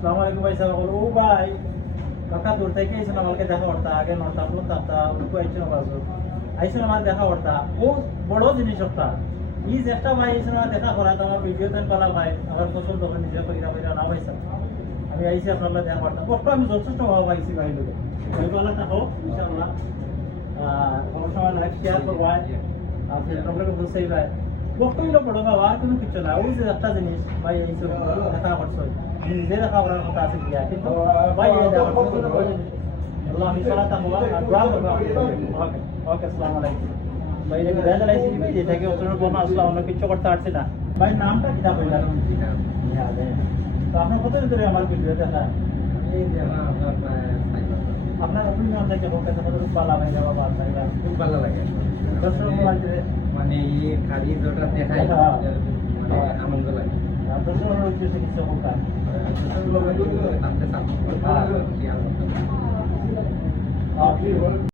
আসসালামু আলাইকুম ভাই সাহেব ও ভাই কাকা দূর থেকে এসে আমাকে দেখা করতা আগে নটা পুরো তাতা উनको আইছে না বাজু আইছে আমার দেখা করতা ও বড় জিনিস একটা এই যেটা ভাই এসে আমার দেখা করা তো আমার ভিডিও তেন পালা ভাই আমার পছন্দ করে নিজে করি না ভাই স্যার আমি আইছি আপনার দেখা করতাম কষ্ট আমি যথেষ্ট ভালো পাইছি ভাই লোকে ভাই ভালো থাকো ইনশাআল্লাহ কোনো সময় লাইক শেয়ার করবো আর আপনাকে বলছেই ভাই বক্তব্য বড় বাবা আর কোনো কিছু না ওই যে একটা জিনিস ভাই এই দেখা করছো নিজে দেখা করার কথা আছে গিয়া কিন্তু ভাই এই দেখা করছো আল্লাহ মিশালা তাকওয়া আর দোয়া করবো ওকে আসসালামু আলাইকুম ভাই রে বিদায় জানাইছি এটাকে অতর কোনো আসলে অন্য কিছু করতে পারছি না ভাই নামটা কি দা কইলা তো আপনার কতদিন ধরে আমার ভিডিও দেখা এই যে আপনার অপিনিয়ন থেকে বলতে কতটুকু ভালো লাগে বাবা ভাই খুব ভালো লাগে দর্শক বলতে মানে এই খালি যেটা দেখায় মানে আনন্দ লাগে দর্শক উদ্দেশ্যে কিছু বলতে নামতে সাপোর্ট করতে